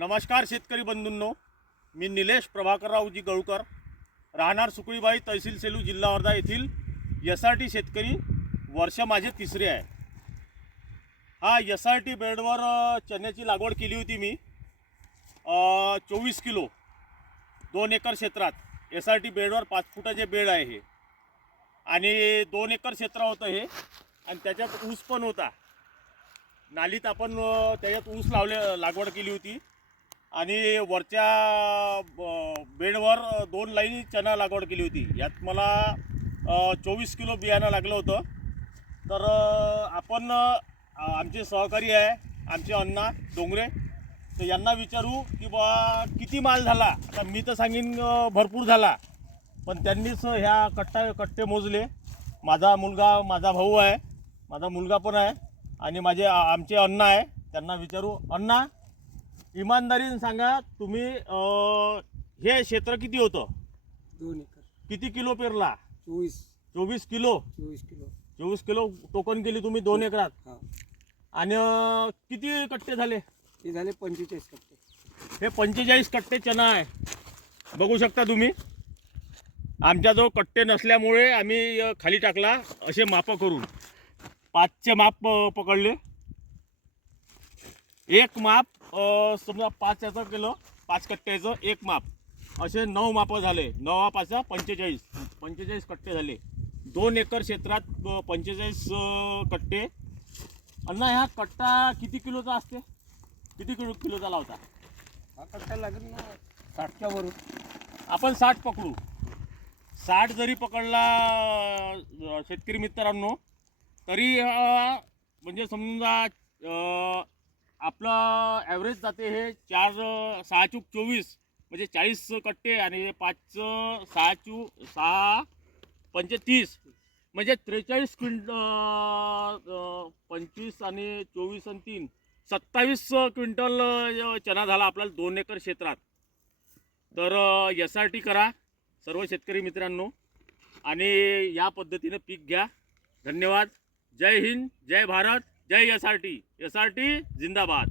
नमस्कार शेतकरी बंधूंनो, मी निलेश प्रभाकररावजी गळुकर, राहणार सुकळीबाई, तहसील सेलू, जिल्हा वर्धा येथील SRT शेतकरी. वर्ष माझे तिसरे आहे. हा SRT बेडवर चण्याची लागवड केली होती मी. 24 किलो 2 एकर क्षेत्रात SRT बेडवर 5 फुटाचे बेड आहे हे, आणि 2 एकर क्षेत्र होतं हे, आणि त्याच्यात ऊस पण होता. नालीत आपण त्याच्यात ऊस लागवड केली होती, आणि वरच्या बेडवर 2 लाईनी चणा लागवड केली होती. यात मला 24 किलो बियाणं लागलं होतं. तर आपण आमचे सहकारी आहे, आमचे अण्णा डोंगरे, तर यांना विचारू की बा किती माल झाला. आता मी तर सांगीन भरपूर झाला, पण त्यांनीच ह्या कट्टे मोजले. माझा मुलगा, माझा भाऊ आहे, माझा मुलगा पण आहे, आणि आमचे अण्णा आहे. त्यांना विचारू, अण्णा इमानदारीने सांगा, तुम्ही हे क्षेत्र किती होतं? 2 एकर. किती किलो पेरला? 24 किलो. 24 किलो टोकन केली तुम्ही 2 एकरात. हा. आणि किती कट्टे झाले? ते झाले 45 कट्टे. हे 45 कट्टे चणा आहे, बघू शकता तुम्ही. आमच्याजवळ कट्टे नसल्यामुळे आम्ही खाली टाकला. असे माप करून 5चे माप पकडले. एक माप समजा 5 याचं केलं, 5 कट्ट्याचं एक माप, असे 9 माप झाले. 9 5 45 कट्टे झाले. 2 एकर क्षेत्रात 45 कट्टे. अण्णा, ह्या कट्टा किती किलोचा असते? किती किलोचा लावता? हा कट्टा लागेल ना 60च्या वरून. आपण 60 पकडू. 60 जरी पकडला शेतकरी मित्रांनो, तरी म्हणजे समजा आपलं ॲव्हरेज जाते हे 4 6 चूक 24, म्हणजे 40 कट्टे, आणि 5 6 चूक 6 पंचे 30, म्हणजे 43 क्विंटल. 25 आणि 24 आणि 3 27 क्विंटल चणा झाला आपल्याला 2 एकर क्षेत्रात. तर SRT करा सर्व शेतकरी मित्रांनो, आणि या पद्धतीने पीक घ्या. धन्यवाद. जय हिंद, जय भारत, जय SRT. SRT जिंदाबाद.